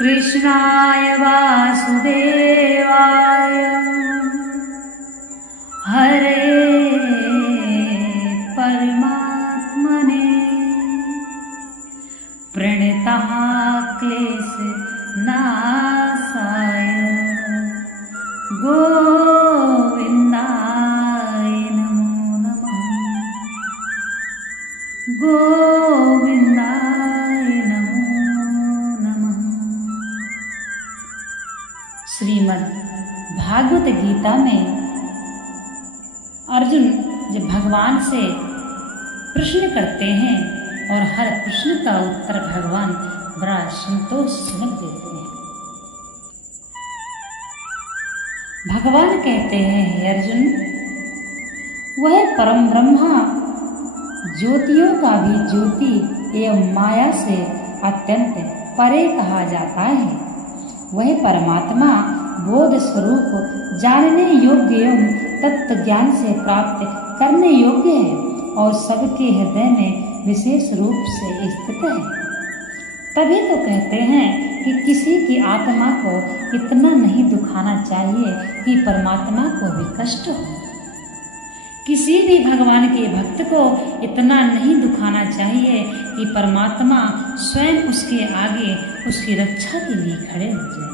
कृष्णाय वासुदेवाय हरे परमात्मने प्रणतः क्लेशनाशाय गोविन्दाय नमो नमः। गोविन्दाय नमो नमः। श्रीमद् भागवत गीता में अर्जुन जब भगवान से प्रश्न करते हैं और हर प्रश्न का उत्तर भगवान बड़ा संतोषजनक देते हैं। भगवान कहते हैं, हे अर्जुन, वह परम ब्रह्मा ज्योतियों का भी ज्योति एवं माया से अत्यंत परे कहा जाता है। वह परमात्मा बोध स्वरूप जानने योग्य एवं तत्व ज्ञान से प्राप्त करने योग्य है और सबके हृदय में विशेष रूप से स्थित है। तभी तो कहते हैं कि किसी की आत्मा को इतना नहीं दुखाना चाहिए कि परमात्मा को भी कष्ट हो। किसी भी भगवान के भक्त को इतना नहीं दुखाना चाहिए कि परमात्मा स्वयं उसके आगे उसकी रक्षा के लिए खड़े हो जाए,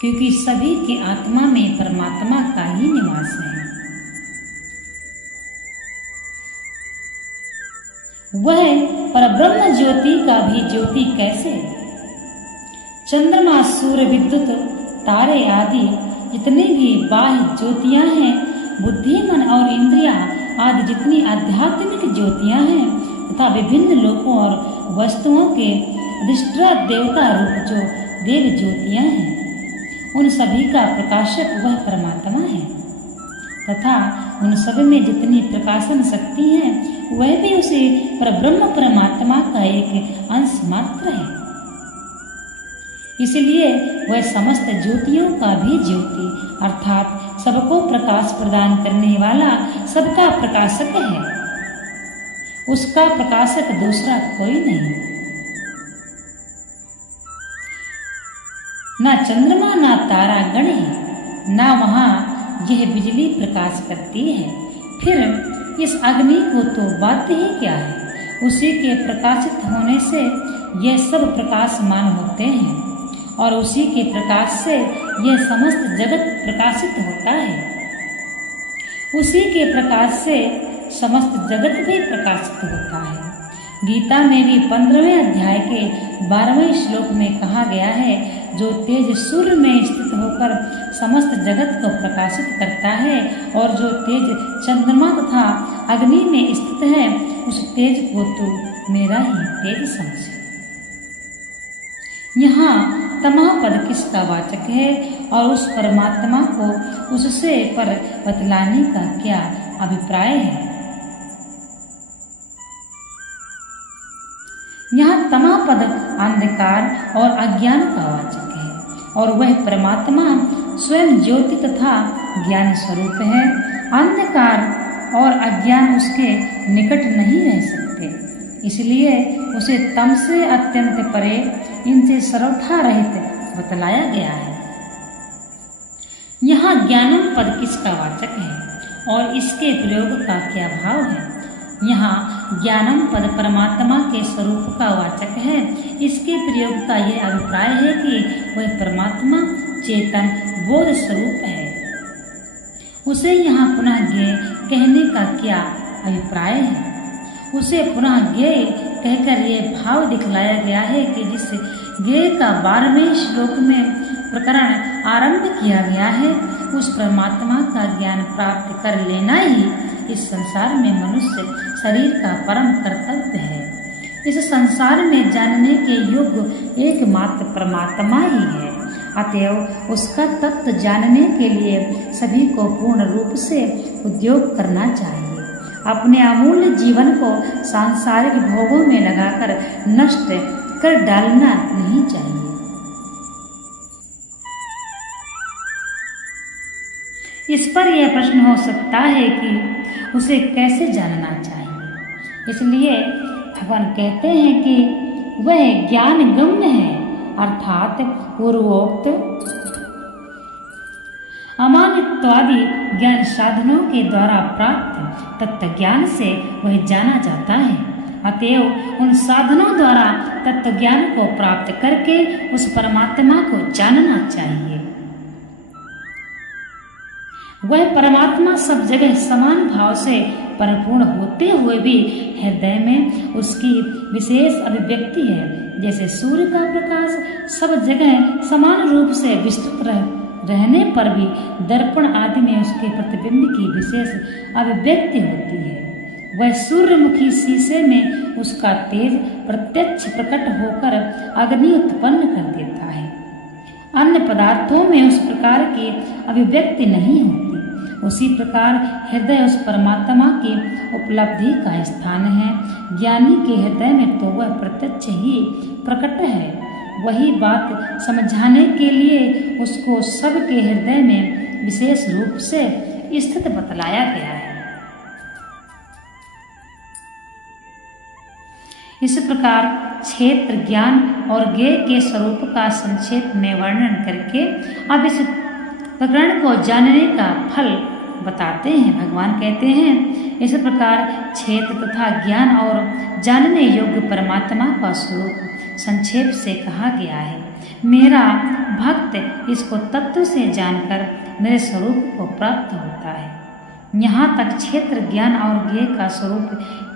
क्योंकि सभी की आत्मा में परमात्मा का ही निवास है। वह परब्रह्म ज्योति का भी ज्योति कैसे? चंद्रमा, सूर्य, विद्युत, तारे आदि जितने भी बाह्य ज्योतियां हैं, बुद्धि, मन और इंद्रियां आदि जितनी आध्यात्मिक ज्योतियां हैं तथा विभिन्न लोकों और वस्तुओं के अधिष्ठा देवता रूप जो देव ज्योतियां हैं, उन सभी का प्रकाशक वह परमात्मा है तथा उन सब में जितनी प्रकाशन शक्ति है वह भी उसी परब्रह्म परमात्मा का एक अंश मात्र है। इसलिए वह समस्त ज्योतियों का भी ज्योति अर्थात सबको प्रकाश प्रदान करने वाला सबका प्रकाशक है। उसका प्रकाशक दूसरा कोई नहीं। ना चंद्रमा ना तारा गण है, ना वहाँ यह बिजली प्रकाश करती है। फिर इस अग्नि को तो बात ही क्या है, उसी के प्रकाशित होने से यह सब प्रकाशमान होते हैं और उसी के प्रकाश से यह समस्त जगत प्रकाशित होता है। उसी के प्रकाश से समस्त जगत भी प्रकाशित होता है। गीता में भी 15वें अध्याय के 12वें श्लोक में कहा गया है, जो तेज सूर्य में स्थित होकर समस्त जगत को प्रकाशित करता है और जो तेज चंद्रमा तथा अग्नि में स्थित है, उस तेज को तो मेरा ही तेज समझ। यहाँ तमः पद किसका वाचक है और उस परमात्मा को उससे पर बतलाने का क्या अभिप्राय है? यहाँ तमः पद अंधकार और अज्ञान का वाचक है और वह परमात्मा स्वयं ज्योति तथा ज्ञान स्वरूप है। अंधकार और अज्ञान उसके निकट नहीं रह सकते, इसलिए उसे तम से अत्यंत परे, इनसे सर्वथा रहित बतलाया गया है। यहाँ ज्ञानम पद किसका वाचक है और इसके प्रयोग का क्या भाव है? यहाँ ज्ञानम पद परमात्मा के स्वरूप का वाचक है। इसके प्रयोग का यह अभिप्राय है कि वह परमात्मा चेतन बोध स्वरूप है। उसे यहाँ पुनः ज्ञेय कहने का क्या अभिप्राय है? उसे पुनः ज्ञेय कहकर यह भाव दिखलाया गया है कि जिस ज्ञेय का 12वें श्लोक में प्रकरण आरंभ किया गया है, उस परमात्मा का ज्ञान प्राप्त कर लेना ही इस संसार में मनुष्य शरीर का परम कर्तव्य है। इस संसार में जानने के योग्य एकमात्र परमात्मा ही है। अतएव उसका तत्व जानने के लिए सभी को पूर्ण रूप से उद्योग करना चाहिए। अपने अमूल्य जीवन को सांसारिक भोगों में लगाकर नष्ट कर डालना नहीं चाहिए। इस पर यह प्रश्न हो सकता है कि उसे कैसे जानना चाहिए। इसलिए भगवान कहते हैं कि वह ज्ञान गम्य है अर्थात पूर्वोक्त अमानित्वादि ज्ञान साधनों के द्वारा प्राप्त तत्व ज्ञान से वह जाना जाता है। अतएव उन साधनों द्वारा तत्व ज्ञान को प्राप्त करके उस परमात्मा को जानना चाहिए। वह परमात्मा सब जगह समान भाव से परिपूर्ण होते हुए भी हृदय में उसकी विशेष अभिव्यक्ति है। जैसे सूर्य का प्रकाश सब जगह समान रूप से विस्तृत रहने पर भी दर्पण आदि में उसके प्रतिबिंब की विशेष अभिव्यक्ति होती है। वह सूर्यमुखी शीशे में उसका तेज प्रत्यक्ष प्रकट होकर अग्नि उत्पन्न कर देता है। अन्य पदार्थों में उस प्रकार की अभिव्यक्ति नहीं होती। उसी प्रकार हृदय उस परमात्मा की उपलब्धि का स्थान है। ज्ञानी के हृदय में तो वह प्रत्यक्ष ही प्रकट है। वही बात समझाने के लिए उसको सबके हृदय में विशेष रूप से स्थित बतलाया गया है। इस प्रकार क्षेत्र ज्ञान और ज्ञेय के स्वरूप का संक्षेप में वर्णन करके अब इस प्रकरण को जानने का फल बताते हैं। भगवान कहते हैं, इस प्रकार क्षेत्र तथा ज्ञान और जानने योग्य परमात्मा का स्वरूप संक्षेप से कहा गया है। मेरा भक्त इसको तत्व से जानकर मेरे स्वरूप को प्राप्त होता है। यहाँ तक क्षेत्र ज्ञान और ज्ञेय का स्वरूप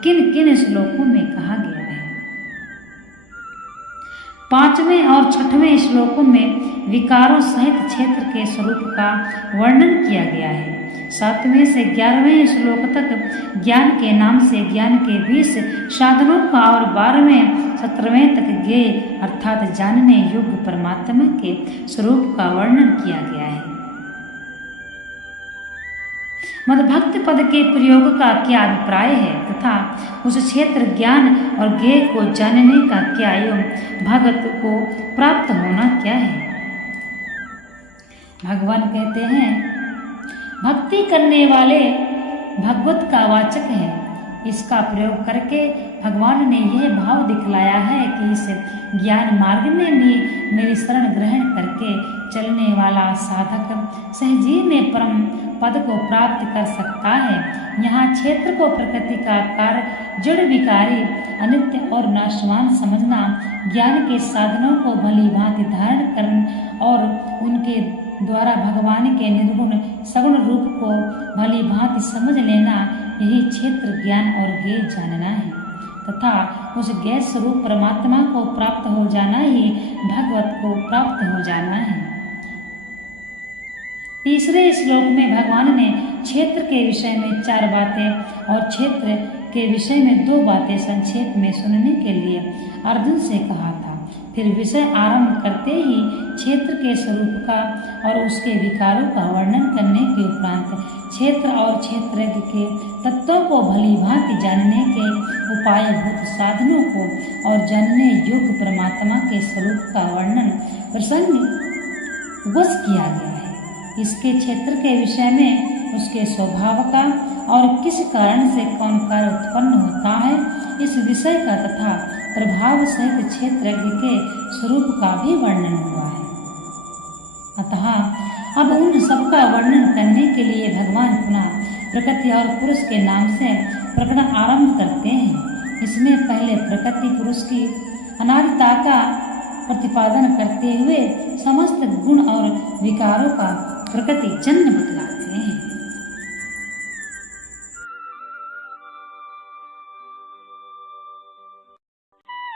किन किन श्लोकों में कहा गया है। 5वें और 6वें श्लोकों में विकारों सहित क्षेत्र के स्वरूप का वर्णन किया गया है। 7वें से 11वें श्लोक तक ज्ञान के नाम से ज्ञान के 20 साधनों का और 12वें 17वें तक ज्ञेय अर्थात जानने योग्य परमात्मा के स्वरूप का वर्णन किया गया है। मद्भक्त पद के प्रयोग का क्या अभिप्राय है तथा उस क्षेत्र ज्ञान और ज्ञेय को जानने का क्या एवं भगत को प्राप्त होना क्या है। भगवान कहते हैं, भक्ति करने वाले भगवत का वाचक है। इसका प्रयोग करके भगवान ने यह भाव दिखलाया है कि इस ज्ञान मार्ग में भी मेरी शरण ग्रहण करके चलने वाला साधक सहजी में परम पद को प्राप्त कर सकता है। यहाँ क्षेत्र को प्रकृति का कार्य जड़ विकारी अनित्य और नाशवान समझना, ज्ञान के साधनों को भली भांति धारण करना और उनके द्वारा भगवान के निर्गुण सगुण रूप को भली भांति समझ लेना, यही क्षेत्र ज्ञान और ज्ञेय जानना है तथा उस ज्ञेय स्वरूप परमात्मा को प्राप्त हो जाना ही भगवत को प्राप्त हो जाना है। तीसरे श्लोक में भगवान ने क्षेत्र के विषय में 4 बातें और क्षेत्र के विषय में 2 बातें संक्षेप में सुनने के लिए अर्जुन से कहा था। फिर विषय आरंभ करते ही क्षेत्र के स्वरूप का और उसके विकारों का वर्णन करने के उपरांत क्षेत्र और क्षेत्रज्ञ के तत्वों को भली भांति जानने के उपायभूत साधनों को और जानने योग्य परमात्मा के स्वरूप का वर्णन प्रसंग वश किया गया है। इसके क्षेत्र के विषय में उसके स्वभाव का और किस कारण से कौन कार्य उत्पन्न होता है, इस विषय का तथा प्रभाव सहित क्षेत्रज्ञ के स्वरूप का भी वर्णन हुआ है। अतः अब उन सबका वर्णन करने के लिए भगवान पुनः प्रकृति और पुरुष के नाम से प्रकरण आरंभ करते हैं। इसमें पहले प्रकृति पुरुष की अनादिता का प्रतिपादन करते हुए समस्त गुण और विकारों का प्रकृति जन्म बतलाते हैं।